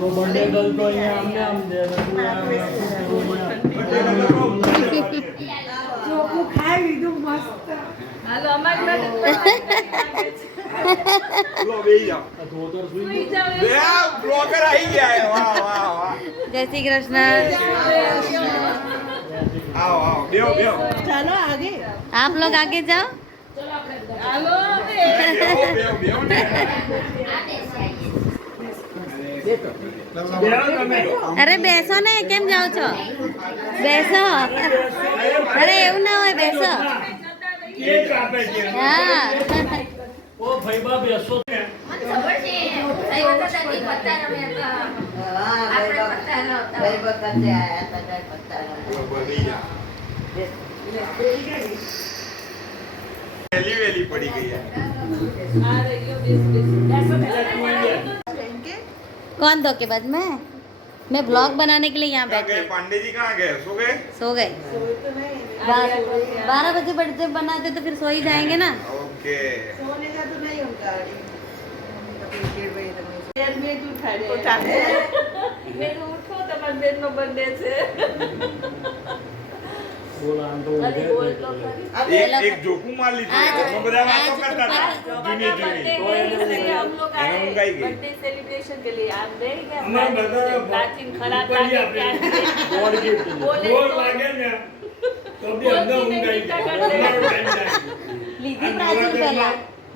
નો birthday girl તો અહીંયા આમને આમ દે ચોખ્ખું ખાઈ લીધું મસ્ત. હાલો અમારી લો બેહી જાઓ ધોતર સુઈ જાવ બે બ્લોગર આવી ગયા વાહ વાહ વાહ જય શ્રી કૃષ્ણ. आओ आओ बेओ बेओ ચાલો આગે. आप लोग आगे जाओ. હાલો बेओ बेओ बेओ ने અરે બેસો ને, કેમ જાઓ છો? બેસો. અરે એવું ના હોય, બેસો. કેક આપે છે. હા. ઓ ભાઈબા બેસો ને. મને ખબર છે કઈ વખત આથી પત્તા રમ્યા હતા. આપણે પત્તા રમતા. बनी जा वेली वेली पड़ी गई है આ રહ્યો બેસ બેસો कौन धोखेबाज में? मैं ब्लॉग बनाने के लिए यहाँ कहाँ बैठी. गए पांडे जी कहाँ गए सो गए सो गए. 12 बजे बर्थडे बनाते तो फिर सो ही जाएंगे ना. ओके सोने का तो नहीं होगा. મેં તો ઉઠો તમારા બેનનો બર્થડે છે. બોલ આમ તો અરે બોલ તો ખરી. एक जोकू मार ली थी मैं बड़ा बातों करता था जूनी जूनी इसलिए हम लोग आए हम गए गए। बर्थडे सेलिब्रेशन के लिए आप गए क्या? हमारे बर्थडे प्राचीन खराब ऊपर ही लागे आप क्या? गॉड गिफ्ट बोले गोल तो- लागे ना तो भी अंदर बोलती ऊंघ नहीं, आई क्या कर रहे हैं? લીધી પ્રાચીન પહેલા.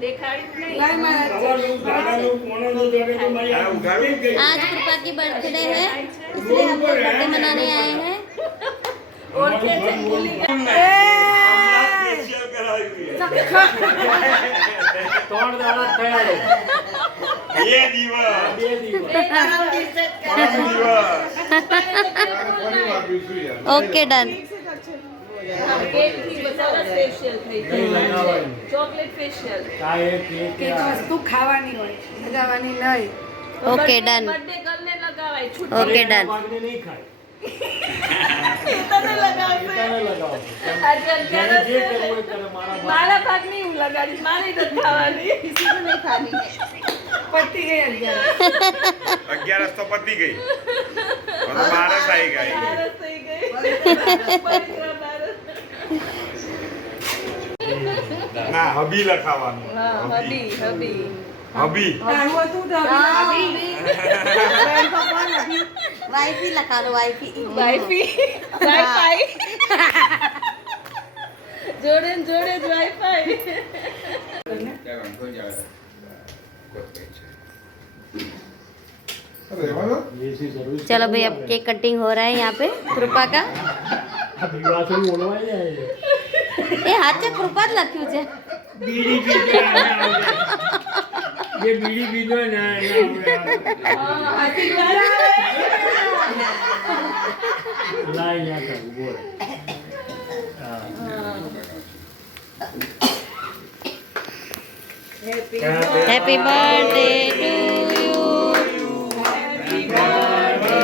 દેખાડી જ નહીં. આવા લોકો ગાડા લોકો કોનો નો જોગે તો મારી हाँ, આ उधारो। ઉઠી ગઈ आज कृपा की बर्थडे है, इसलिए हम लोग बर्थडे मनाने आए हैं. ઓળખે છે ભૂલી ગયા. फेशियल कराई हुई है ત્રણ દાડા થયા ये दिवस બે દિવસ परम दिवस ओके डन. આમ કેકથી સરસ facial થઈ નહીં જાય. લગાવાય. Chocolate facial. આ એક એક વસ્તુ ખાવાની હોય લગાવવાની નહીં. Okay done. બર્થડે ગર્લને લગાવાય છૂટ. Okay done. ભાગને નહીં ખાય તને લગાવશે. તને લગાવો આજે જેને જે અગિયારસ કરવું છે. હોય કરે મારા ભાગ મારા ભાગની હું લગાડીશ, મારી નથી ખાવાની. किसी को नहीं खानी है. पत्ती गई अंदर. 11 तो पती गई और 12 आई गई બારસ થઈ ગઈ. પરિક્રમા બારસ. ના હબી લખાવાનું હા, હબી હબી. હબી તારું હતું તો અભી બેન ભગવાન અભી वाईफी लगा लो, वाईफी. વાઈફી વાઈફાઈ જોડે ને જોડે જ વાઈફાઈ. એસી સર્વિસ चलो भाई, अब केक कटिंग हो रहा है यहाँ पे कृपा का. આ દીવાથી બોલવાય જાય એ હાથ છે કૃપા જ લખ્યું છે. બીડી પીજો ને આવડે જે બીડી પીજો ને એને આવડે લાઈ યા કર બોલ happy birthday to you. Happy birthday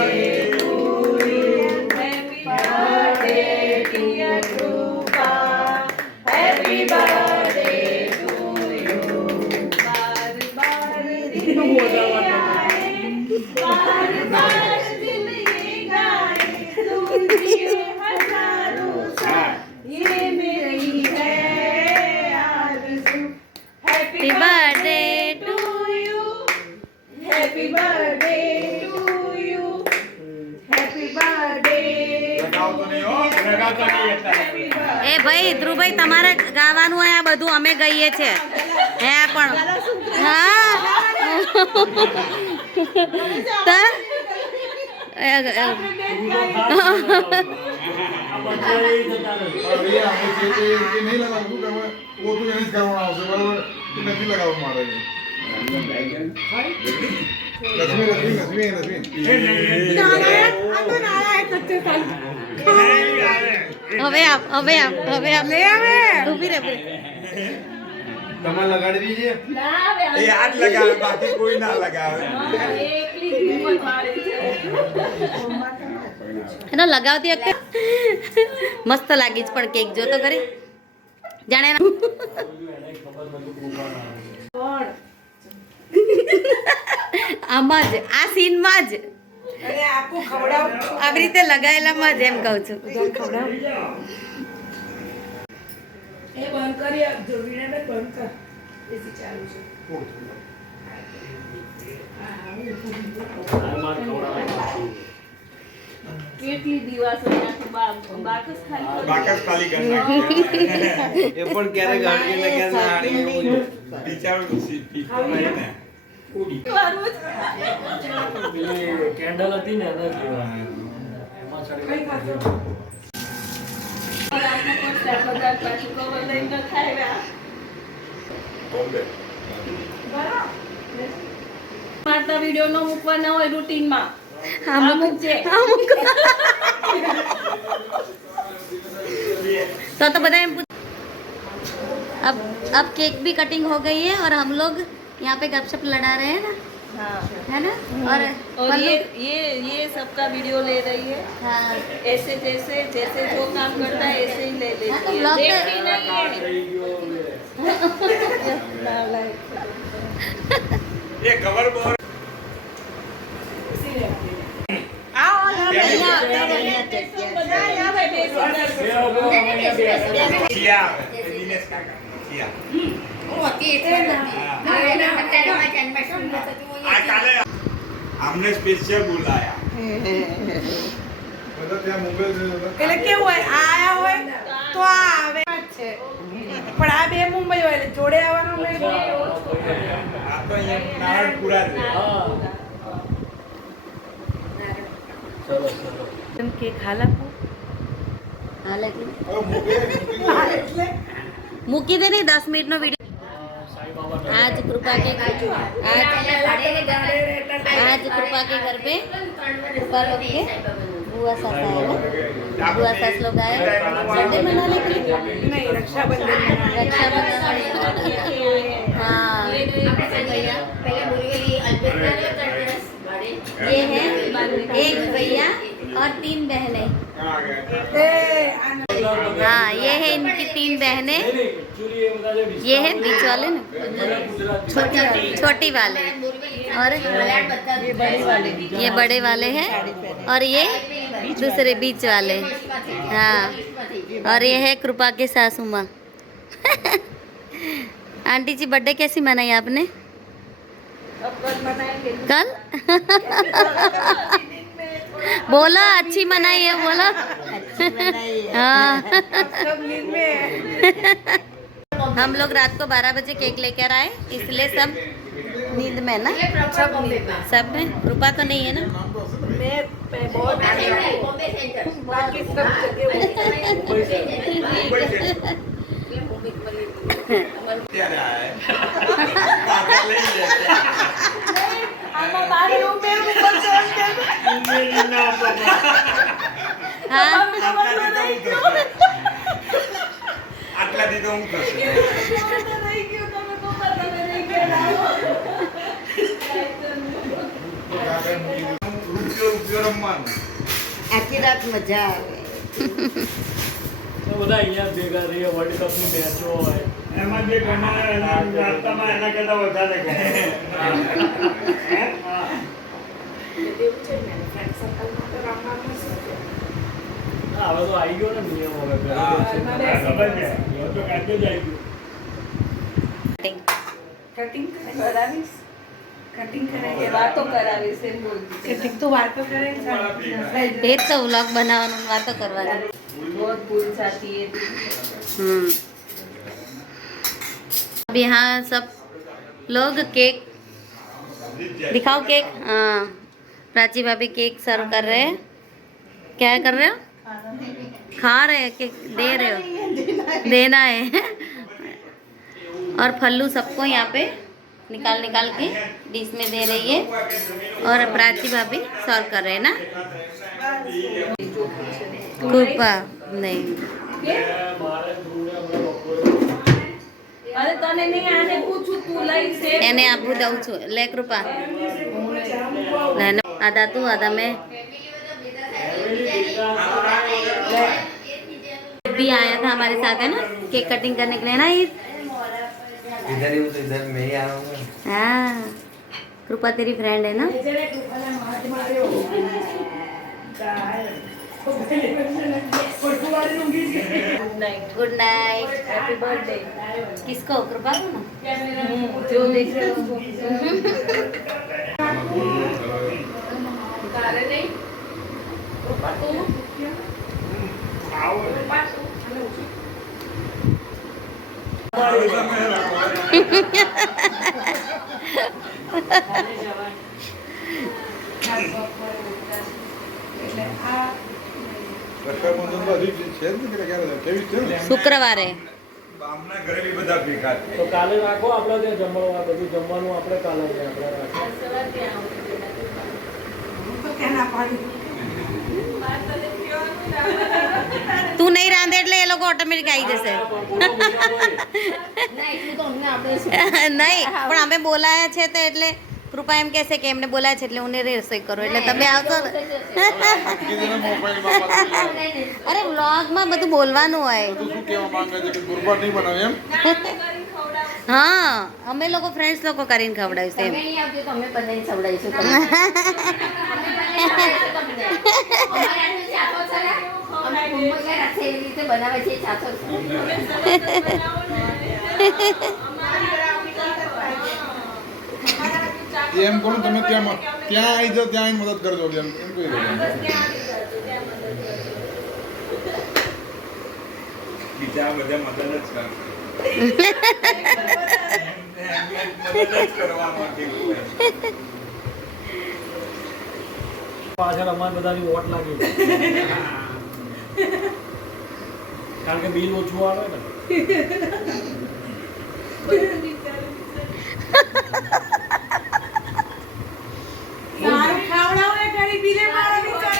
to you. Happy birthday to you happy birthday લગાવ તો નહીં હો લગાવતા નહીં હતા એ ભાઈ ધ્રુવભાઈ, તમારે ગાવાનું હોય આ બધું, અમે ગઈએ છે હે પણ. હા તા? આ બધા એ જતા રહે नहीं लगा वो तो मैनेज करवाना उसे बराबर नहीं लगा मारे लक्ष्मी लक्ष्मी लक्ष्मी लक्ष्मी હવે આપ, હવે આપ, હવે આપ. લે આવે. ઊભી રહે. कमल लगा दीजिए ના આવે એ હાથ લગાવે બાકી કોઈ ના લગાવે એકલી જ હિંમત મારે છે. એનો લગાવતી વખતે મસ્ત લાગી જ, પણ કેક જો તો ખરી જાણે એના એને ખબર નથી કૃપા ના આવે. આમાં જ આ સીનમાં જ અને આખું ખવડાવું આવી રીતે લગાયેલામાં જ એમ કહું છું એ બંધ કરી આપજો વીણાને બંધ કર એસી ચાલુ છે કેટલી દિવસ બાકસ ખાલી બાકસ ખાલી કરી નાખી એ પણ ક્યારેક અડકી ને ક્યારેક નાડી બિચારું પીવાનું ને પેલી કેન્ડલ હતી ને એના જેવા એમાં ચડી બોમ્બે મારતા વિડિયો ન મૂકવાના હોય રૂટીનમાં અમુક तो बताएं अब केक भी कटिंग हो गई है और हम लोग यहाँ पे गपशप लड़ा रहे हैं ना हाँ है ना और और ये सबका वीडियो ले रही है हाँ ऐसे जैसे जैसे जो काम करता है ऐसे ही ले हाँ, तो लेती है ब्लॉग पे- देखती नहीं है ये कवर बोर કિયા એ દિનેશ કાકા કિયા હું હતી એટલે નથી. હવે એના પત્તાનામાં જન્માષ્ટમી થતું હોય આ કાલે हमने स्पेशल बुलाया બધા ત્યાં મુંબઈ એટલે કેવું હોય આ આયા હોય તો આ આવે જ છે પણ આ બે મુંબઈ હોય એટલે જોડે આવવાનું મેળ આ તો અહીંયા નારણપુરા છે સરસ સરસ એમ કે ખાલાપુ हाँ लेकिन એટલે मूकी दे नहीं 10 minute no video Sai Baba आज कृपा के आज कृपा के घर पे कृपा लोग के बुआ सास आए हैं बुआ सास लोग आए बर्थडे मनाने के लिए નહીં રક્ષાબંધન रक्षाबंधन हाँ पहले बोली अल्बेस्टर ये है एक भैया और 3 बहनें આ ગયા એ આને हाँ ये है इनकी 3 बहनें एक्चुअली ये बता दे ये है बीच वाले ना गुजराती छोटी वाले और ये बड़ी वाली ये बड़े वाले हैं और ये दूसरे बीच वाले हाँ और ये है कृपा के सासू माँ आंटी जी बर्थडे कैसी मनाई आपने अब कल बनाएंगे कल बोलो अच्छी मनाई है बोलो हाँ सब नींद में हम लोग रात को 12 बजे केक लेकर आए इसलिए सब नींद में ना सब में कृपा तो नहीं है ना मैं बहुत बॉम्बे सेंटर बाकी सब जगह મુંબઈ છે ત્યારે આયા કાકા લઈ જાય આમાં મારી ઉમેરવું પડશે એમ કે ઉમેરી ના બાબા हाँ આટલા દી તો હું થશે રહી ગયું તમે પપ્પા તમે રહી ગયા રૂપિયો રમવાનું आखिर रात मजा આવે તો બધા અહીંયા ભેગા રહીએ વર્લ્ડ કપ ની મેચો હોય એમાં જે ઘણા એના વાર્તામાં એના કરતા વધારે કહે હા હવે તો આવી ગયો ને નિયમ હવે ખબર છે હવે તો કાઢ્યો જ આવી ગયો કટિંગ કરાવીશ કટિંગ કરાવી વાતો કરાવીશ એમ બોલતી કટિંગ તો વાતો કરે એ તો વ્લોગ બનાવવાનું વાતો કરવાની बहुत भूल जाती है अब यहाँ सब लोग केक दिखाओ केक हाँ प्राची भाभी केक सर्व कर रहे हैं क्या कर रहे हो खा रहे हैं केक दे रहे हो देना है और फल्लू सबको यहाँ पे निकाल निकाल के डिश में दे रही है और प्राची भाभी सर्व कर रहे हैं ना कृपा नहीं મારે ધ્રુવને હમણાં બપોરે અરે તને નહીં આને પૂછું તું લઈ છે એને આપું દઉં છું લે કૃપા आधा तू आधा मैं भी आया था हमारे साथ है ना केक कटिंग करने के लिए ना ईद इधर ही हूँ तो इधर मैं ही आ रहा हूँ हाँ कृपा तेरी फ्रेंड है ना? Good night, happy birthday. किसको? कृपा को ना? जो देख रहे हो તારે નહીં પપ્પા તું રક્ષાબંધન તો હજી છે જ ને, ક્યારે કેવી છે ને? શુક્રવારે ગામના ઘરે બી બધા ભેગા છે. તો કાલે રાખો આપણે ત્યાં જમવા, બધું જમવાનું આપણે કાલે આપણે રાખો. તો ક્યાં ના પાડી? તું નહીં રાંધે એટલે એ લોકો ઓટોમેટિક આવી જશે. નહીં પણ અમે બોલાયા છે તો એટલે કૃપા એમ કહેશે કે એમને બોલાયા છે એટલે હું રસોઈ કરું એટલે તમે આવશો ને. અરે વ્લોગમાં બધું બોલવાનું હોય. તું શું કહેવા માંગે છે કે ગુરબાર નહીં બનાવે એમ? હા અમે લોકો ફ્રેન્ડ્સ લોકો કરીને ખવડાવીશું એમ. તમે અહીં આવજો તો અમે બનાવીને ખવડાવીશું તમને. અમારે આનું ચાખો છે ને? અમે મુંબઈ ગયા છે એવી રીતે બનાવે છે ચાખો છે. એમ કહો ને તમે ત્યાં આવી જાઓ, ત્યાં આવીને મદદ કરજો એમ કહી દો. બીજા બધા મદદ જ કરે. મદદ જ કરવા માટે પાછળ અમારે બધાની વોટ લાગી કારણ કે બિલ ઓછું આવે ને. સારું ખાવડાવો એ ઘડી બિલે મારે વિચાર.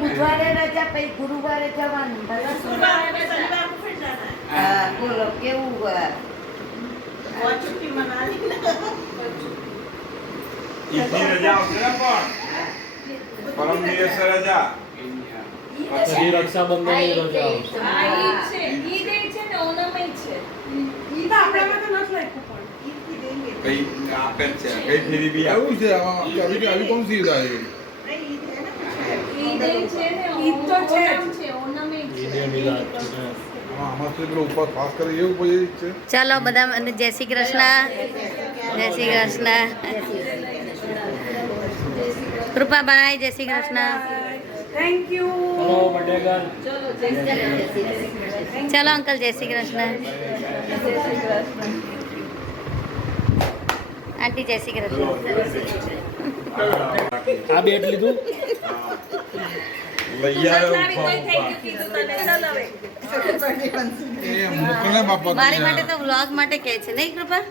બુધવારે રજા પછી ગુરુવારે જવાનું. હા બોલો કેવું ઈદની રજા આવશે ને પણ પરમ દિવસે રજા. પછી રક્ષાબંધનની રજા આવશે. ઈ તો આપણામાં તો નથી લખ્યું પણ. કઈ આપે જ છે, કઈ ફેરી બી આપે. એવું છે આમાં કે આવી કોણ સી ઈદ આવી? ઈ તો છે જ. ઈદે મિલાદ છે. આમાં તો પેલો ઉપવાસ પાસ કરે એવું કોઈ છે? ચાલો બધા મને જય શ્રી કૃષ્ણ. જય શ્રી કૃષ્ણ. કૃપા બાય. જય Shri Krishna. Thank you. Hello birthday girl. ચલો અંકલ જય શ્રી કૃષ્ણ. આંટી જય શ્રી કૃષ્ણ. આ બેટ લીધું. લઈ આવ્યો એ મોકલે બાપા મારી માટે તો વ્લોગ માટે કહે છે નહીં કૃપા?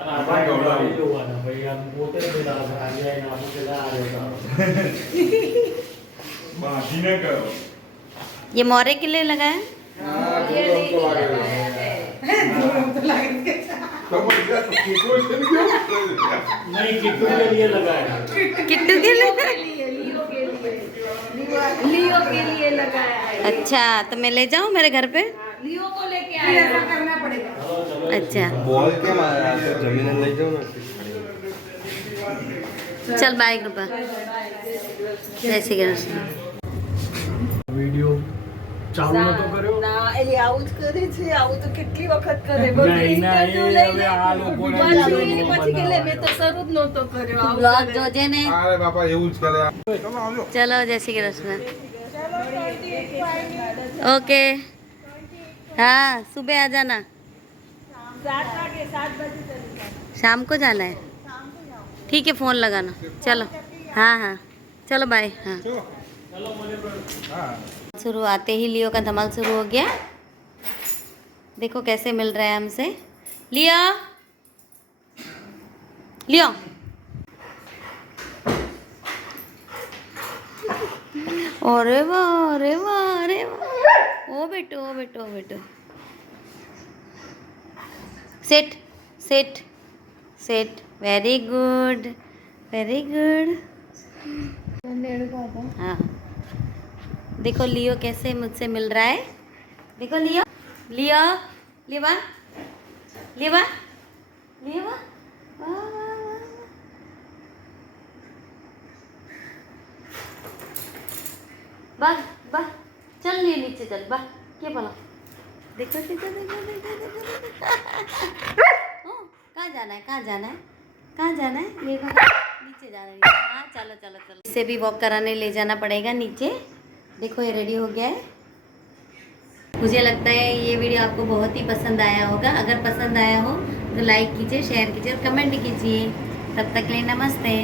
અને આપણે ગવડાવી જોવાના ભાઈ આમ પોતે જ બોલા આજે આવીને આપણે પેલા આ રહ્યો. બાંધીને ગયો. ये मोरे के लिए लगाया? नहीं किट्टू के लिए लगाया. किट्टू के लिए? लियो के लिए लगाया है. अच्छा तो मैं ले जाऊँ मेरे घर पे? लियो को लेके फिर आया ऐसा करना पड़ेगा. अच्छा બોલ કેમ આ જમીને લઈ જાઉં ને. चल बाय कृपा. जय श्री कृष्ण. વિડિયો ચાલુ નતો કર્યો. ના એ આવું જ કરે છે. આવું તો કેટલી વખત કરે. નહીં, ના, એ હવે આ લોકોને પછી કે લે મેં તો શરૂ જ નહોતો કર્યો. આવું ब्लॉग કરે. જોજે ને. અરે બાપા એવું જ કરે. ચલો આવજો. चलो जय श्री कृष्ण. ओके हाँ सुबह आ जाना. 7 वागे 7 बजे चलेगा. शाम को जाना है? ठीक है फ़ोन लगाना. चलो हाँ हाँ चलो बाय. हाँ शुरू आते ही लियो का धमाल शुरू हो गया. देखो कैसे मिल रहा है हमसे. लियो लियो अरे वाह अरे वाह अरे वाह. ओ बेटो ओ बेटो ओ बेटो. Set set set. Very good very good. हाँ देखो लियो कैसे मुझसे मिल रहा है। देखो लियो लियो लिवा लिवा लिवा बाग बाग चल लियो नीचे चल बाग क्या बोला। देखो देखो देखो देखो देखो कहाँ जाना है कहाँ जाना है कहाँ जाना है ये नीचे जाना है। हाँ चलो चलो चलो इसे भी वॉक कराने ले जाना पड़ेगा नीचे। देखो ये रेडी हो गया है। मुझे लगता है ये वीडियो आपको बहुत ही पसंद आया होगा। अगर पसंद आया हो तो लाइक कीजिए शेयर कीजिए और कमेंट कीजिए। तब तक के लिए नमस्ते।